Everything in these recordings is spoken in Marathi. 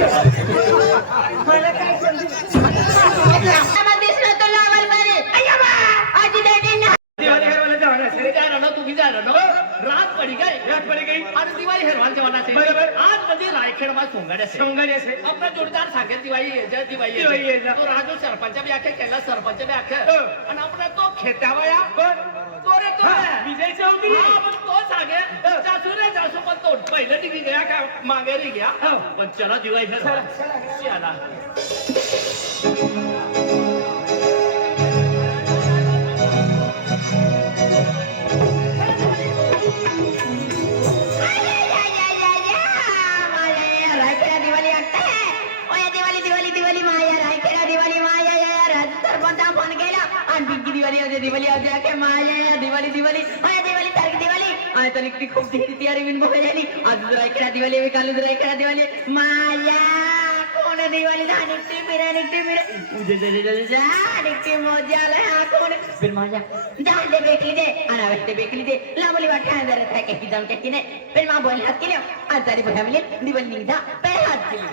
मला काय समजू तुम्ही जाणार ना रात पडी गई आणि दिवाळी हेरवान जेवणाचे बरोबर आज म्हणजे रायखेड मा सोंगाडे असे आपला जोडदार सांगेल दिवाळी तो राजू सरपंच व्याख्या केला सरपंच व्याख्या आणि आपला तो खेत्यावया तो रे तो विजय चौधरी तो सांगे जासू रे जासू पण तो पहिलं डिग्री गया का मागे रे गया पण चला दिवाळी चला दिवाळी आके माया दिवाळी तारीख दिवाळी तर इतकी खूप तयारी बिन बघायला झाली आज रायखेडा दिवाळी काल रायखेडा दिवाळी माया कोण दिवाळी निकटी बिरा निकटी मजा हा कोण फिर मजा जाले बेकली दे अनावश्यक बेकली दे लावली वाटा जरा काय की जाऊन की नाही फिर मां बोल हात केले आज तारी बघा मिले दिवाळी निघा पे हात केली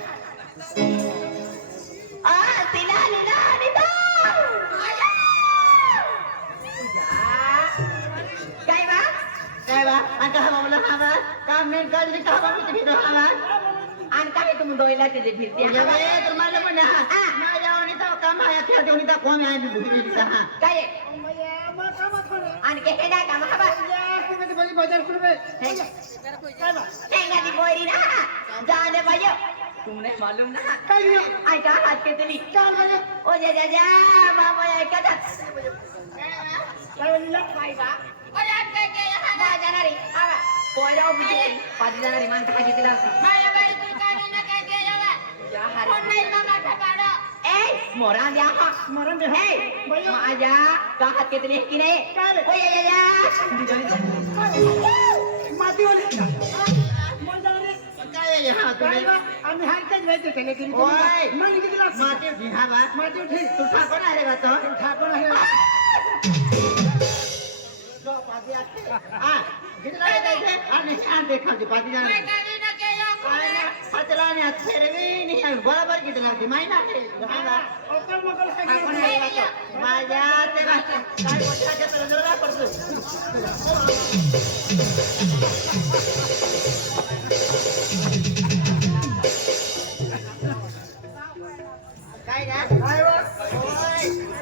आ तिला निदा आता हा मला हवा काम नाही काढली का हवा किती फिरो हवा आणि काय तुम्ही दोयला ते फिरते तर मला पण माझ्या वणीचा काम आहे खेळते वणीचा कोण आहे भुगीचा हा काय आणि के हे काय काम हवा कोणते बळी बाजार करबे हेंगा दी बोरी ना जाने भाइयो तुमने मालूम ना काय आई का हात के तली चल भाई ओ जा मामा ऐका काय बा पोयराव बिचारी पाठी जाणारी माणसं पाहिजे तिला मोरा द्या मरण दे माझ्या का हात केतले की नाही आम्ही हातच घ्यायचो त्याला माती उठी तू ठाकून आले का तो ठाकून आहे बरोबर किती लागते माहिती माझ्या काय पडतो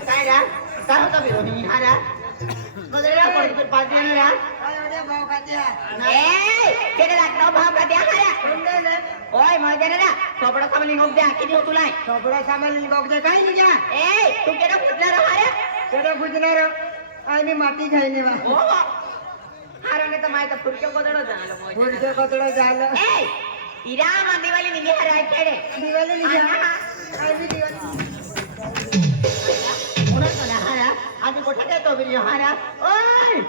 काय काय होता बिरोनी हा मदरेला पडतो पाच देणार भाव खाते ओय मजा ना कपडा सामान निघोक द्या किती हो तुला कपडा सामान निघोक द्या काय निघा ए तू केडा फुटणार हारे केडा फुटणार आम्ही माती खायने बा हो हारने तर माहिती फुटके कोदडो झालं फुटके कोदडो झालं ए इरा मा दिवाळी निघी हारे खेडे दिवाळी निघी आम्ही दिवाळी आधी कोठा देतो बिरियो हारा ओय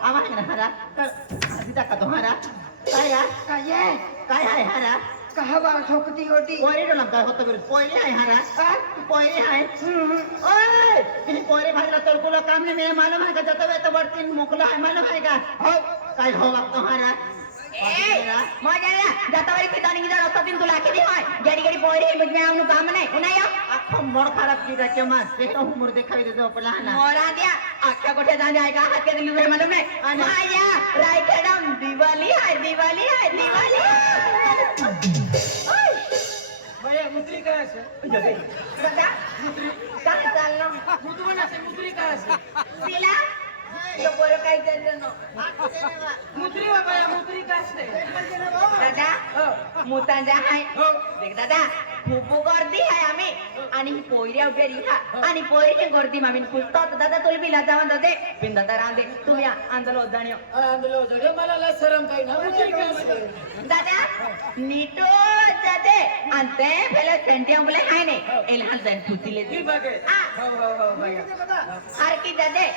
आवाज ना हारा आधी टाका तो हारा काय आहे हारा कहा बा ठोकती होती पोयरे लागता होतं बिर पोयरे आहे हारा पोयरे आहे ओय तुम्ही पोयरे भाजला तर तुला काम नाही मिळे मालूम आहे का जातो तो वरती मोकला आहे मालूम आहे का हो काय हो लागतो हारा मजा जातावरी पितानी की जरा दिन तुला किती होय गडी गडी पोयरे मुझे आउनु काम नाही उन्हाया आखो मोड खराब की रखे मा देखो उमर देखाई दे जो पला ना मोरा दिया आख्या कोठे जाने आएगा हाथ के दिल में मालूम है माया रायखेडम दिवाली है भैया मुद्री काय असे दादा मुद्री काय चाललं मुद्री असे मुद्री काय असे तिला तो पोर काय चाललं मुद्री बाबा मुद्री काय असते दादा मुतांजा हाय देख दादा खूप गर्दी आहे आम्ही आणि पोयऱ्या उभेरी हा आणि पोयरी गर्दी मामीन खुलतो दादा तुला बिला जाऊन दादे बिन दादा रांदे तुम्ही आंदोलन उदाणियो आंदोलन उदाणियो मला ला शरम काय ना मुद्री काय असते दादा नीटो जाते अंते पहले सेंटियम बोले हाय ने एल हाल जान फुतीले ती बघे हो भैया हर की दादे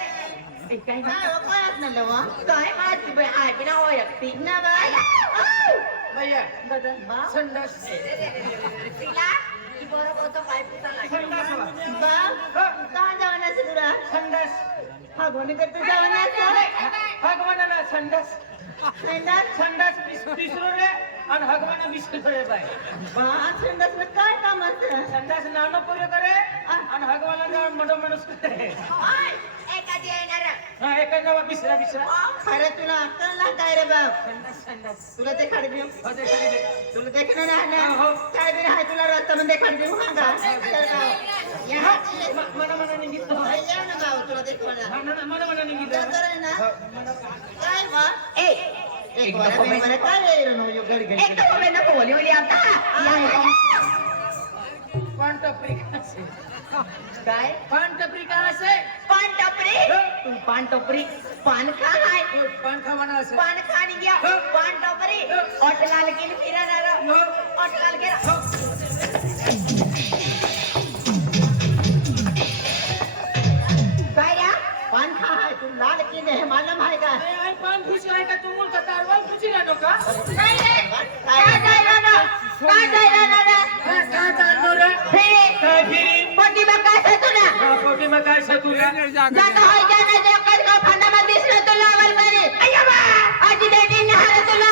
काय असणार लवा काय आज बे आय बिना हो एकटी ना भैया दादा बा संडास तिला की बरोबर तो पाय पुताला संडास बा कहां जावना तुला संडास हा गोणी करते जावना भगवानाला संडास संडास विसरू रे आणि हगवाना विसरू रे बाय संडास में काय काम असतं संडास नानो पुरे करे आणि हगवाना मोठं माणूस करे एखादी येणार हा एका नवा बिसरा खरं तुला अक्कल नाही काय रे बाप संडास तुला ते खाडी देऊ हो ते खाली दे. तुला देखणं नाही ना हो. काय बी आहे तुला रस्ता मध्ये खाडी देऊ हा का मना मना निघित ये ना बाबा तुला देखवणार मना निघित तर आहे ना काय वा एक बार काय रे नो यो गडी गडी एक तो मैं ना बोली बोली आता पान टपरी कसे काय पान टपरी का असे पान टपरी तू पान टपरी पान खा आहे पान खावाना असे पान खाणी गया पान टपरी ऑटलाल गेली फिरणार ऑटलाल गेला काय या पान खा आहे तू लाल की हे मालूम आहे का आई पान खुशी आहे का तू मुल का तारवाल खुशी ना का काय रे काय जायला ना काय जायला ना काय चाललो रे काय फिरी पोटी में काय से तुला पोटी में काय से तुला जाता होय जाना जे कल का फंडा में दिसलो तुला अवल करे अय्या बा आज देडी नहार तुला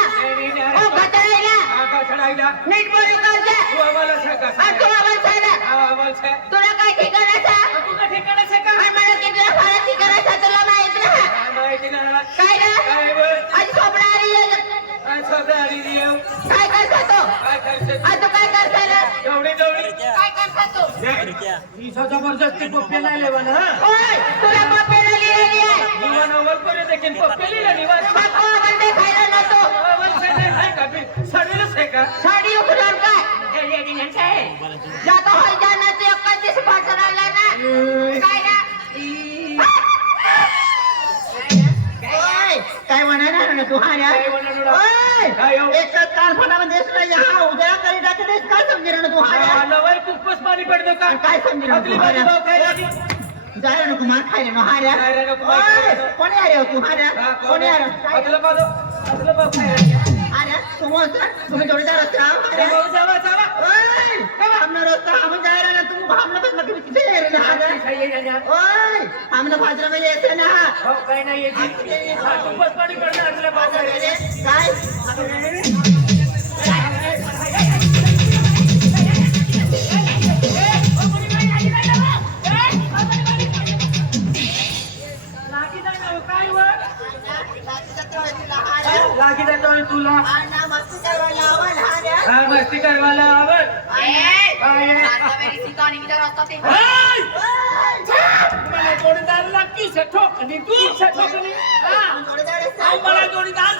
ओ घटरायला आका खडायला नीट बोलू कर जा तू आवाला छे का आ तू अवल छाला आवाल छे तुला काय ठिकाणा था तू का ठिकाणा छे का आणि मला किती फार ठिकाणा था तुला माहित ना माहिती ना काय रे काय बोल आज सोबडा आली काय छोटा आली रे काय करतो तो काय करते आज तू काय करताला एवढी काय करतो तू ही जबरदस्ती पप्पे नाही लेवा ना ओय तुला पप्पेला लिहिली आहे निवान अवल करे देखील पप्पे लिहिला निवान बापू बंदे खायला नको अवल से नाही का बी साडीला से का साडी उखडून काय रेडी नाही काय जातो होय जाना ते कधीच पाठवला ना काय ना काय म्हणाला ना तू हाऱ्या काय म्हणाला? ओय काय हो? एक कालपणामध्ये दिसला या उद्या करी टाकले काय समजेल ना तू हाऱ्या लवाई कुप्पस पाणी पडतो का काय समजेल अगली बाजू भाव काय लागी जायला नको मार खायला नो हाऱ्या जायला नको मार खायला. ओय, कोणी आरे हो तू हाऱ्या कोणी आरे अगलं भाव काय हाऱ्या तुम्ही जोडीदार असता हाऱ्या जावा जावा ओय हमने रास्ता हम जा रहे ना तुम हमने बस मत पीछे ले रहे ना हाऱ्या ओय हमने भाजरा में ऐसे ना हो काय नाही येते कुप्पस पाणी पडलं अगल्या भाव काय लागी जातो तुला हा मस्ती करवायला आवड मला जोडीदार लागती ठोकणी तू ठोकणी मला जोडीदार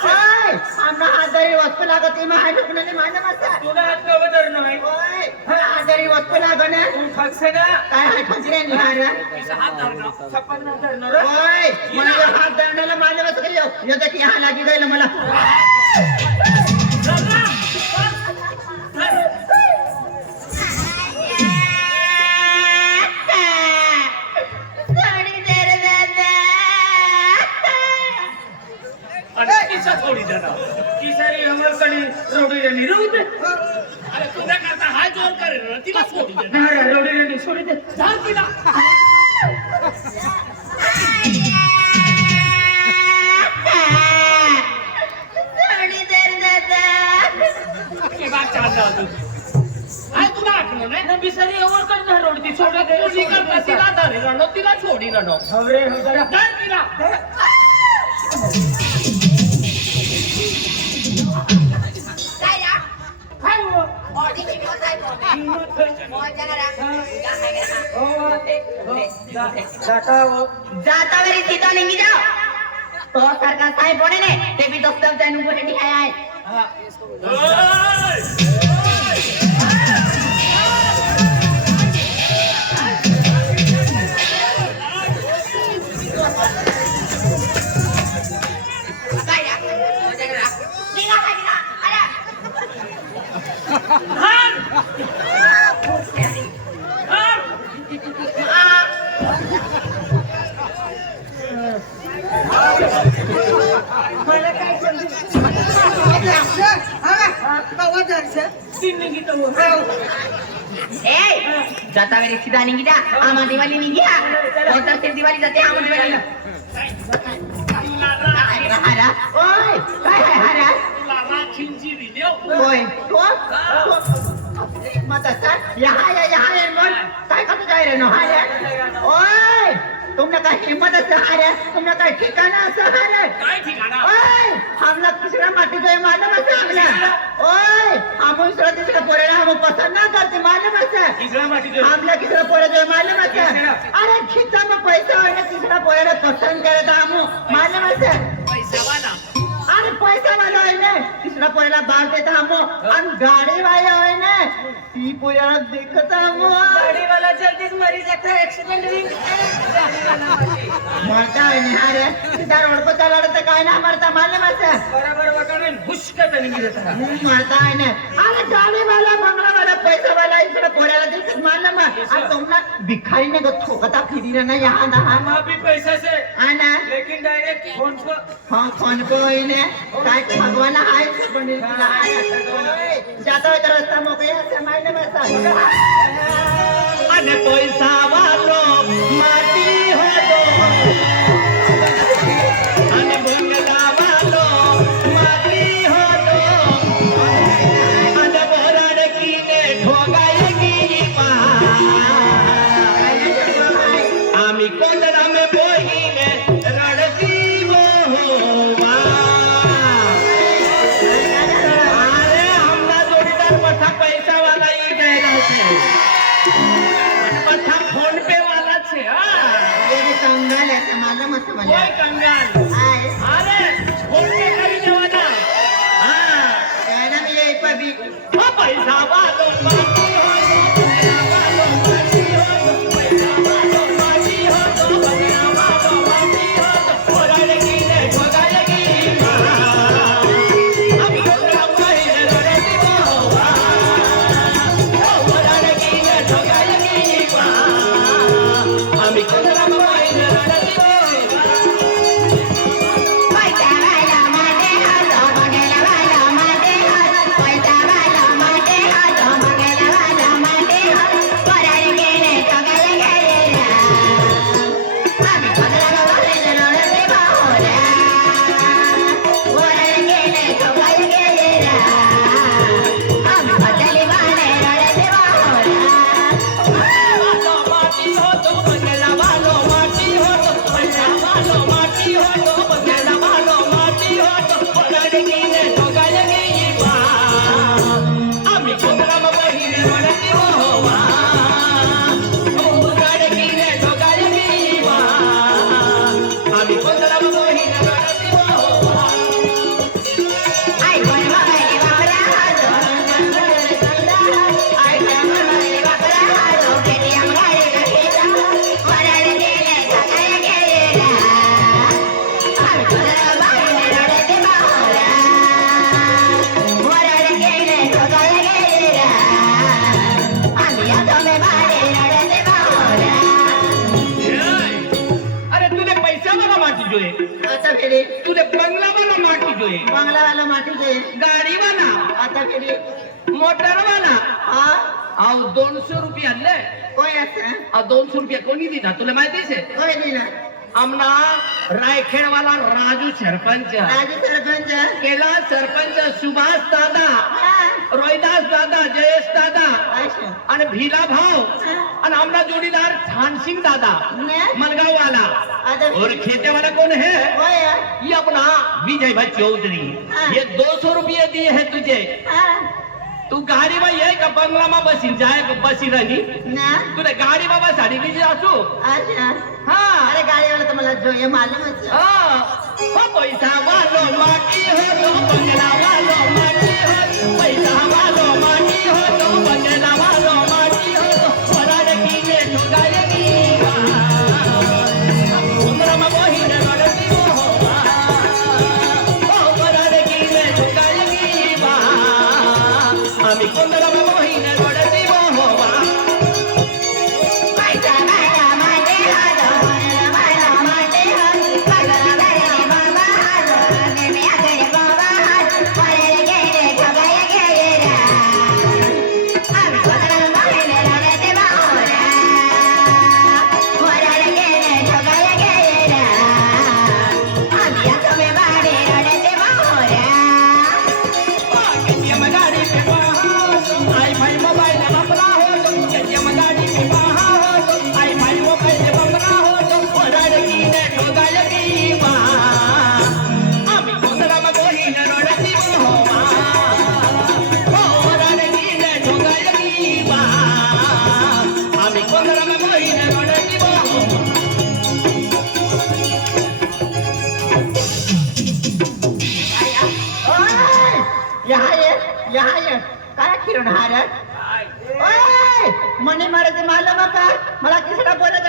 हातदारी वस्तू लागत हाय ठोकण्याने माझ्या मासा तुला हात कवदर नाही हातदारी वस्तू लागत तू खगसे ना काय हाय ठोकणे निहारा हात धरणं छप्पन ना धरणं ओय मला हात धरण्याला माझ्या मासा काही येतं की हा लागी जाईल मला थोडी किसारी हमरकडे रोडी राणी रोड अरे तुझ्या करता हा जोर करेल तिला सोडी दे रोडी राणी सोडी दे जा तिला तुला आठवण नाही बिसारी एवढं कर रोड ती सोडी दे करता तिला धारे राणो तिला सोडी राणो हवरे हवरे तिला जाता वेळी सीता निघी जाओ तो सरकार साहेब बोले ने ते भी दोस्तों जानु को टिकी आहे मला काय जाता वेळी सीधा निघी जा आम्हा दिवाळी निघी कोणता दिवाळी जाते आम्हा दिवाळी होय मत यहाँ ये मन काय करतो जाय रे नो हारे ओय तुमने का हिम्मत से हारे तुमने का ठिकाना से हारे काय ठिकाणा ओय हमला किसरा माटी जो मालूम है हमला ओय हम उसरा किसरा पोरेला हम पसंद ना करते मालूम है किसरा माटी जो हमला किसरा पोरे जो मालूम है अरे खिस्सा में पैसा है किसरा पोरेला पसंद करे तो हम मालूम है पैसा वाला अरे पैसा वाला है ने किसरा पोरेला बांध देता हम गाड़ी वाला है ने ती पोरेला देखता हम गाड़ी वाला जल्दी से मरी जाता है एक्सीडेंट भी मरता है नहीं अरे सीधा रोड पर चला रहा काय ना मरता मालूम है बराबर वकाने भुसका तनी गिरता मरता है ने अरे गाड़ी वाला बंगला वाला पैसा वाला इसरा पोरेला देखत मालूम है और तुमना भिखारी ने को ठोकता फिरी रहा ना यहाँ ना हम भी पैसा से आना लेकिन डायरेक्ट फोन को हाँ फोन को ही ने काय भगवान हाय बने जाता है रास्ता मोकया समय ने बसा અને પૈસા વાલો માટી હતો અને બંગલા વાલો માટી હતો અને બોરાડ કીને ઠોગાય ગઈ પા આમી કોંદરામે બોહીને રડતી હોવા અરે હમણાં જોડીદાર પાછા પૈસા વાળા ઈ ગયેલા છે पाछा फोन पे वाला छे ये भी कंगाल है मालूम है तुम्हें कोई कंगाल आए अरे फोन पे करी देवाना हां कहना भी यही पर भी ओ पैसा वालो माटी हो पैसा वालो माटी हो पैसा वालो माटी हो पैसा वालो माटी हो ओराले कीने ठोगाएगी अभी ओरा पाई रड़ती होवा ओराले कीने ठोगाएगी अभी कोंदरा माई रड़ती होवा पैसा वाला माटे हाथ बंगला वाला माटे हाथ पैसा वाला माटे हाथ बंगला वाला माटे हाथ परार के ने ठगल गए अभी बंगला वाले लड़ते बाहोरा परार के ने ठगल गए अभी बदली वाले लड़ते बाहोरा वालो माटी हो तो बंगला वालो माटी हो तो पैसा वालो माटी हो तो बंगला वालो माटी हो तो ओराले कीने ठोगाएगी बा आमी कोंदरा बहिने रड़ती होवा ओराले कीने ठोगाएगी बा आमी कोंदरा बहिने रड़ती होवा आई घर मगली बाबरा हालो आई घर मगली बाबरा हालो बेटी हमारी रखेगा परार के ने ठगल गए हम तोरा बाई ने लड़ते बाहोरा परार के ने ठगल गए हम या तो में बारे लड़ते बाहोरा अरे तूने पैसा वाला माटी जोए आता फिरी तूने बंगला वाला माटी जोए बंगला वाला माटी दे गाडी वाला आता फिरी मोटर वाला हाँ अहो 200 रुपया ले कोई असं अहो 200 रुपया कोणी दिला तुला माहिती आहे कोई नहीं ना आमना रायखेड वाला राजू सरपंच राजू सरपंच केला सरपंच सुभाष दादा हाँ रोहिदास दादा जयेश दादा अच्छा आणि भीला भाव आणि आमना जोडीदार थानसिंग दादा ने मनगाव वाला आता और खेते वाला कौन है कोई है ये अपना विजय भाई चौधरी हाँ। ये 200 रुपये दिए हैं तुझे हाँ तू गाडी में ये का बंगला में बसी जाए बसी रही ना तुझे गाडी में बसाडी लीजिए आसू अच्छा हाँ अरे गाड़ी वाला तो मला जो ये मालूम है हो पैसा वालो माटी हो तो बंगला वालो माटी हो पैसा वालो माटी हो तो बंगला वालो माटी हो तो परार कीने ठोगाएगी उमरा में बहिने लड़ती होवा ओ परार कीने ठोगाएगी बा आमी कोंदरा में बहिने लड़ती होवा पैसा वाला माटे हाथ बंगला वाला माटे हाथ बंगला वाला यहाँ ये काय किरण हारत ओय मने मारे ते मालूम का मला किसरा बोलत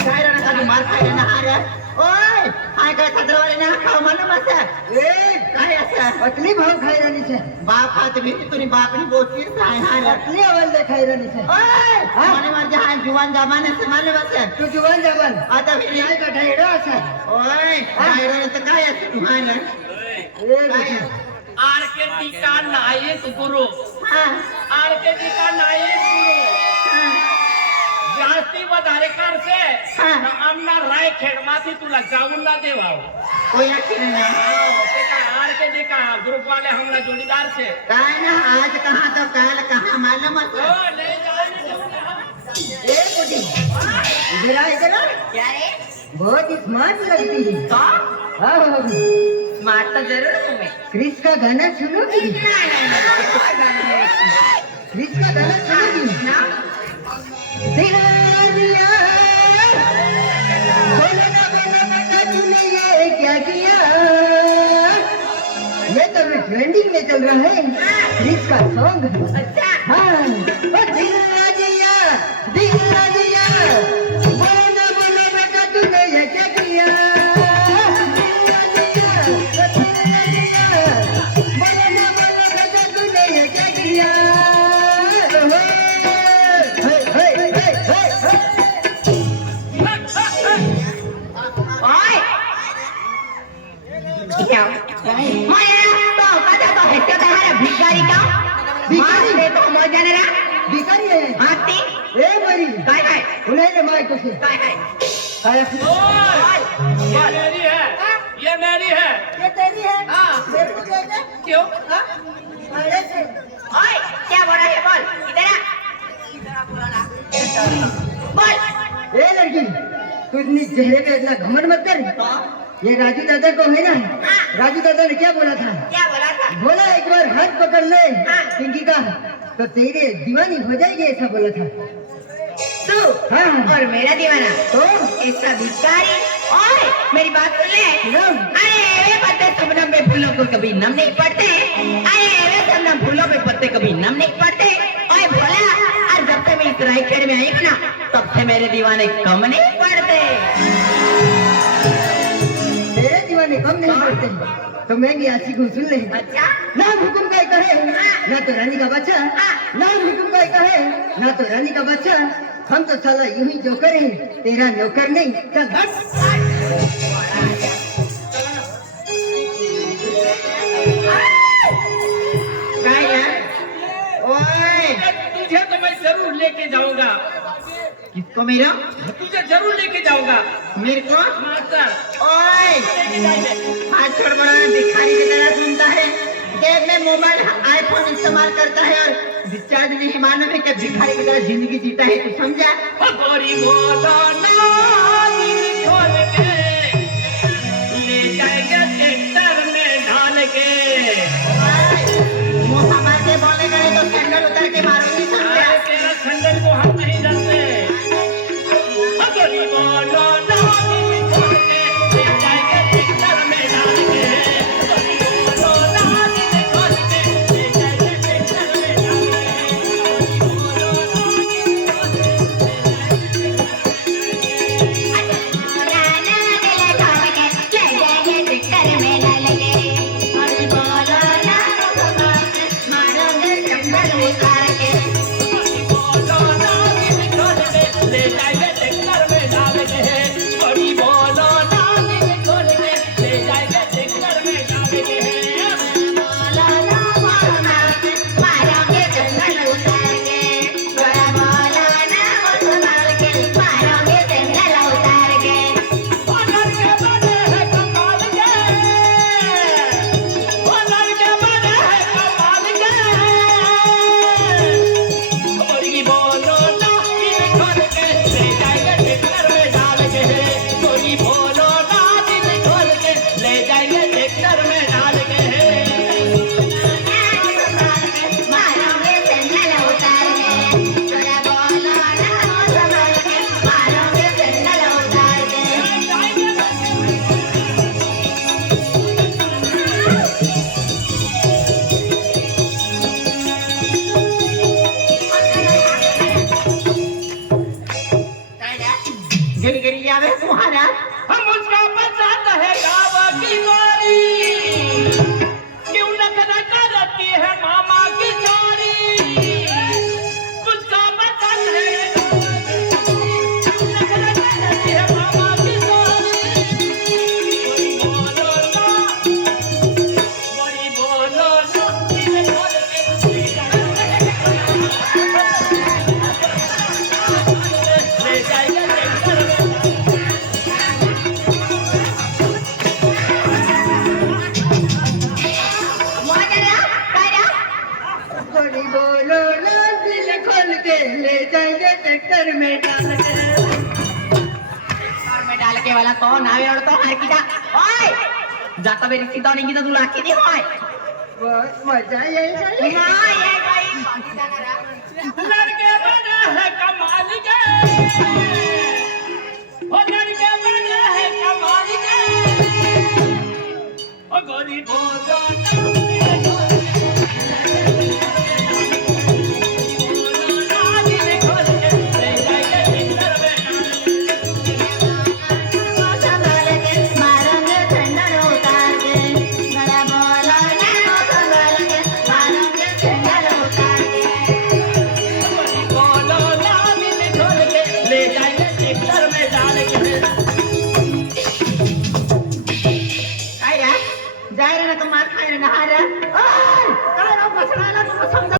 काय रण का मार खाय ना हारत ओय हाय काय खतरवाले ना खाव मालूम असा ए काय असा पतली भाव खाई रानी छे बाप हाथ भी तुनी बाप नी बोती काय हारत पतली अवल दे खाई रानी छे ओय मने मार जहां जुवान जमाने से मालूम असा तू जुवान जवान आता भी काय का ढेडा असा ओय काय रण तर काय असं तुम्हाला ए बेटी आर के टीका नायक गुरु आर के टीका नायक गुरु जास्ती વધારે કરશે તો આમના રાય ખેડમાંથી તુલા જાવું ના દેવાવ कोई किरण ना તે કા આર કે ટીકા ગ્રુપ વાલે હમણા જોડીદાર છે काय ना आज कहाँ तो काल कहाँ मालूम ઓ असा ले जाने ए बेटी इधर आ इधर आ क्या रे बहुत ही स्मार्ट लगती है तो हाँ स्मार्ट तो जरूर तुम्हें क्रिस का गाना सुनोगी क्रिस का गाना सुनोगी दिया बोलो ना बेटा तूने ये क्या किया ये तो अभी ट्रेंडिंग में चल रहा है क्रिस का सॉन्ग अच्छा हाँ दिया बोलो ना बेटा तूने ये क्या किया बोलो ना बेटा तूने ये क्या किया ओए क्या मैं तो कदा तो है तो हमारा भिखारी का भिखारी? मार दे तो मजा ना भिखारी है हाथी ए मरी काय काय उन्हें रे माय को से काय काय ये मेरी है ये मेरी है ये तेरी है हाँ मेरे को दे दे क्यों अरे से ओए क्या बोल रहा है बोल इधर आ बोल ए लड़की तू इतनी चेहरे पे इतना घमंड मत कर ये राजू दादा को है ना राजू दादा ने क्या बोला था क्या बोला था बोला एक बार हाथ पकड़ ले हाँ। पिंकी का तो तेरे दीवानी हो जाएगी ऐसा बोला था तू हाँ और मेरा दीवाना तो ऐसा भिखारी ओए मेरी बात सुन ले हाँ। अरे वे पत्ते शबनम में फूलों को कभी नम नहीं पड़ते अरे वे शबनम फूलों पे पत्ते कभी नम नहीं पड़ते ओए भोला और जब से मैं इस रायखेड़ में आई हूं ना तब से मेरे दीवाने कम नहीं पड़ते तेरे दीवाने कम नहीं पड़ते तो मैं भी आशी को सुन ले अच्छा नाम हुकुम का कहे ना तो रानी का बच्चा नाम हुकुम का कहे ना तो रानी का बच्चा हम तो साला यूं ही जो करे तेरा नौकर नहीं चल हट क्या यार ओए तुझे तो मैं जरूर लेके जाऊंगा किसको मेरा तुझे जरूर लेके जाऊंगा मेरे को मास्टर ओए लेके जाएंगे हाथ छोड़ बड़ा भिखारी की तरह घूमता है जेब में मोबाइल आईफोन इस्तेमाल करता है और डिस्चार्ज नहीं मालूम है कि भिखारी की तरह जिंदगी जीता है तू समझा गोरी बोलो ना दिल खोल के ले जाएंगे ट्रैक्टर में ढाल के मुंह संभाल के बोलने गए तो सैंडल उतार के मारूंगी समझा अरे तेरा खंडन को हम नहीं डरते गोरी बोलो ना दिल खोल के ले जाएंगे ट्रैक्टर में ढाल के गोरी बोलो ना दिल खोल के ले जाएंगे ट्रैक्टर में ढाल के गोरी बोलो ना दिल खोल ले जाएंगे ट्रैक्टर में डाल के बड़ी बोलो ना दिल खोल के ले जाएंगे ट्रैक्टर में डाल के बानर के बने हैं कमाल के बानर के बने हैं कमाल के बड़ी बोलो ना दिल खोल के ले जाएंगे ट्रैक्टर में डाल के बड़ी बोलो ना दिल खोल के ले जाएंगे ट्रैक्टर में डाल के ट्रैक्टर में डाल के और मैं डाल के वाला तो नावे और तो हर किदा ओए जाता मेरी सीधा नहीं की तो तू लाकी दी होय बहुत मजा येईल हां ये भाई लड़के बने हैं कमाल के ओ लड़के बने हैं कमाल के ओ गोरी बोलो संभाल के मारेंगे ठंडा उतार के मेरा बोलो ना संभाल के मारेंगे ठंडा उतार के बोलो ना दिल खोल के ले जाएंगे ट्रैक्टर में डाल के काय रे जाय रे ना तो मार खाय रे ना रे ओ